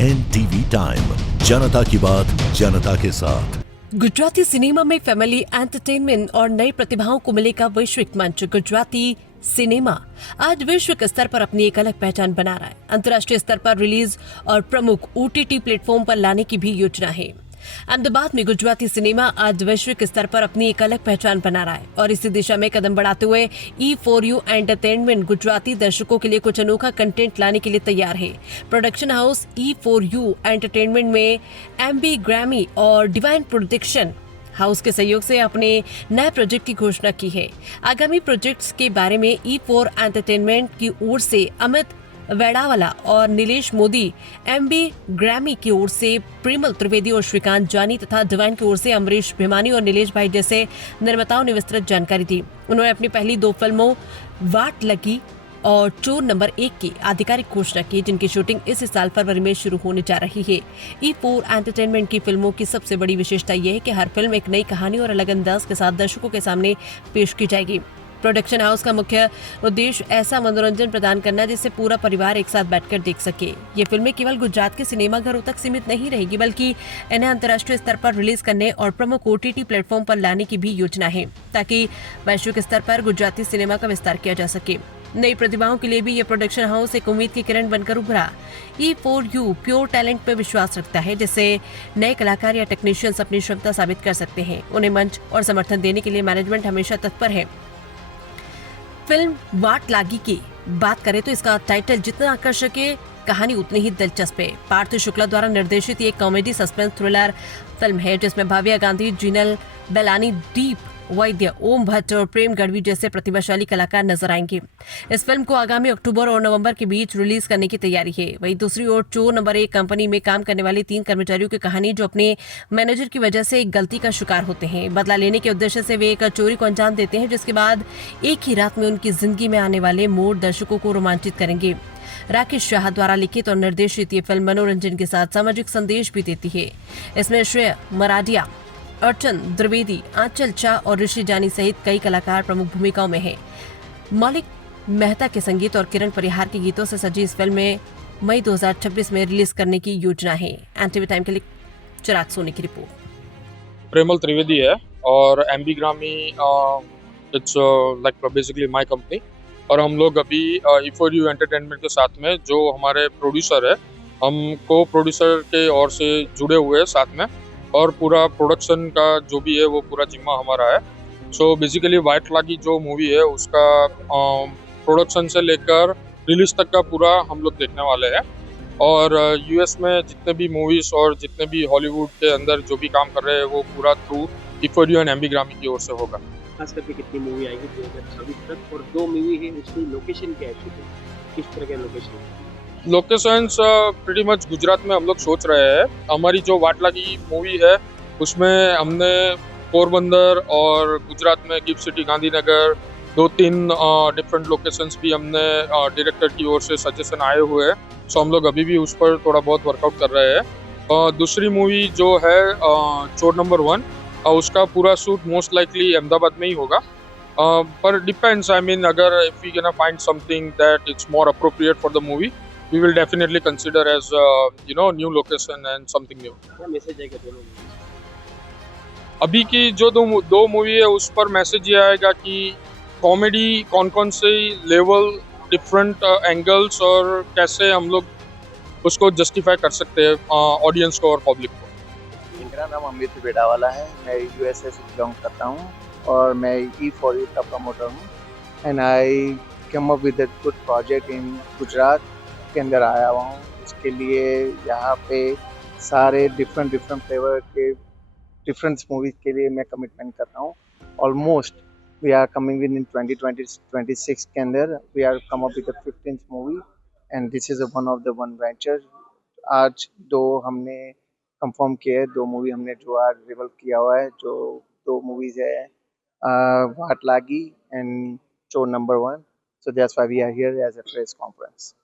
NTV time, जनता की बात जनता के साथ। गुजराती सिनेमा में फैमिली एंटरटेनमेंट और नई प्रतिभाओं को मिलेगा वैश्विक मंच। गुजराती सिनेमा आज विश्व स्तर पर अपनी एक अलग पहचान बना रहा है। अंतर्राष्ट्रीय स्तर पर रिलीज और प्रमुख OTT प्लेटफॉर्म पर लाने की भी योजना है। अहमदाबाद में गुजराती सिनेमा आज वैश्विक स्तर पर अपनी एक अलग पहचान बना रहा है और इसी दिशा में कदम बढ़ाते हुए E4U एंटरटेनमेंट गुजराती दर्शकों के लिए कुछ अनोखा कंटेंट लाने के लिए तैयार है। प्रोडक्शन हाउस E4U एंटरटेनमेंट में MB ग्रैमी और डिवाइन प्रोडक्शन हाउस के सहयोग से अपने नए प्रोजेक्ट की घोषणा की है। आगामी प्रोजेक्ट्स के बारे में E4 एंटरटेनमेंट की ओर से अमित वेड़ावाला और नीलेश मोदी, MB ग्रैमी की ओर से प्रेमल त्रिवेदी और श्रीकांत जानी तथा डिवाइन की ओर से अमरीश भिमानी और नीलेश भाई जैसे निर्माताओं ने विस्तृत जानकारी दी। उन्होंने अपनी पहली 2 फिल्मों वाट लगी और चोर नंबर 1 की आधिकारिक घोषणा की, जिनकी शूटिंग इस साल फरवरी में शुरू होने जा रही है। E4 एंटरटेनमेंट की फिल्मों की सबसे बड़ी विशेषता यह है कि हर फिल्म एक नई कहानी और अलग अंदाज के साथ दर्शकों के सामने पेश की जाएगी। प्रोडक्शन हाउस का मुख्य उद्देश्य ऐसा मनोरंजन प्रदान करना जिससे पूरा परिवार एक साथ बैठकर देख सके। ये फिल्में केवल गुजरात के सिनेमाघरों तक सीमित नहीं रहेगी, बल्कि इन्हें अंतर्राष्ट्रीय स्तर पर रिलीज करने और प्रमुख OTT प्लेटफॉर्म पर लाने की भी योजना है, ताकि वैश्विक स्तर पर गुजराती सिनेमा का विस्तार किया जा सके। नई प्रतिभाओं के लिए भी ये प्रोडक्शन हाउस एक उम्मीद की किरण बनकर उभरा। E4U प्योर टैलेंट पर विश्वास रखता है, जिससे नए कलाकार या टेक्नीशियंस अपनी क्षमता साबित कर सकते हैं। उन्हें मंच और समर्थन देने के लिए मैनेजमेंट हमेशा तत्पर है। फिल्म वाट लागी की बात करें तो इसका टाइटल जितना आकर्षक है, कहानी उतनी ही दिलचस्प है। पार्थ शुक्ला द्वारा निर्देशित ये कॉमेडी सस्पेंस थ्रिलर फिल्म है, जिसमें भाविया गांधी, जिनल बेलानी, दीप वैद्य, ओम भट्ट और प्रेम गढ़वी जैसे प्रतिभाशाली कलाकार नजर आएंगे। इस फिल्म को आगामी अक्टूबर और नवंबर के बीच रिलीज करने की तैयारी है। वहीं दूसरी ओर चोर नंबर 1 कंपनी में काम करने वाले 3 कर्मचारियों की कहानी, जो अपने मैनेजर की वजह से एक गलती का शिकार होते हैं। बदला लेने के उद्देश्य से वे एक चोरी को अंजाम देते हैं, जिसके बाद एक ही रात में उनकी जिंदगी में आने वाले मोड़ दर्शकों को रोमांचित करेंगे। राकेश शाह द्वारा लिखित और निर्देशित ये फिल्म मनोरंजन के साथ सामाजिक संदेश भी देती है। इसमें श्रेय मराडिया, अर्चन द्विवेदी, आंचल चा और ऋषि जानी सहित कई कलाकार प्रमुख भूमिकाओं में हैं। मौलिक मेहता के संगीत और किरण परिहार के गीतों से सजी इस फिल्म में मई 2026 में रिलीज करने की योजना है। NTV टाइम के लिए चिराग सोनी की रिपोर्ट। प्रेमल त्रिवेदी है और MB ग्रामी it's like basically my company, और हम लोग अभी E4U एंटरटेनमेंट के साथ में जो हमारे प्रोड्यूसर है, हम को प्रोड्यूसर के ओर से जुड़े हुए हैं साथ में, और पूरा प्रोडक्शन का जो भी है वो पूरा जिम्मा हमारा है। सो बेसिकली वाइट लागी जो मूवी है उसका प्रोडक्शन से लेकर रिलीज तक का पूरा हम लोग देखने वाले हैं। और US में जितने भी मूवीज और जितने भी हॉलीवुड के अंदर जो भी काम कर रहे हैं वो पूरा थ्रू E4U एंड MB ग्रामी की ओर से होगा। खास करके कितनी मूवी आएगी 2026 तक, और 2 मूवी है उसकी लोकेशन क्या है, शूटिंग किस तरह के location? Locations pretty much Gujarat में हम लोग सोच रहे हैं। हमारी जो वाट लागी मूवी है उसमें हमने पोरबंदर और गुजरात में gift city Gandhinagar 2-3 different locations भी हमने डायरेक्टर की ओर से सजेशन आए हुए हैं। सो हम लोग अभी भी उस पर थोड़ा बहुत वर्कआउट कर रहे हैं। दूसरी मूवी जो है चोर नंबर 1, उसका पूरा शूट मोस्ट लाइकली अहमदाबाद में ही होगा। पर डिपेंड्स, आई मीन अगर if we can find something that it's more appropriate for the movie, we will definitely consider as new location and something new. क्या मैसेज आएगा दोनों में? अभी की जो दो मूवी है उस पर मैसेज ये आएगा कि कॉमेडी कौन कौन से लेवल, डिफरेंट एंगल्स और कैसे हम लोग उसको जस्टिफाई कर सकते हैं ऑडियंस को और पब्लिक को। मेरा नाम अमित वेड़ावाला है, मैं USA से बिलोंग करता हूँ और मैं E4U का प्रमोटर हूँ। And I come up with a good project in Gujarat के अंदर आया हुआ हूँ। उसके लिए यहाँ पे सारे डिफरेंट फ्लेवर के डिफरेंट मूवीज के लिए मैं कमिटमेंट कर रहा हूँ। Almost we are coming within 2026 के अंदर we are come up with the 15th movie, and this is one of the one venture. आज 2 हमने कंफर्म किए हैं, 2 मूवी हमने जो आज रिवल किया हुआ है। जो 2 मूवीज है वाट लागी एंड चोर number 1। So that's why we are here as a press conference.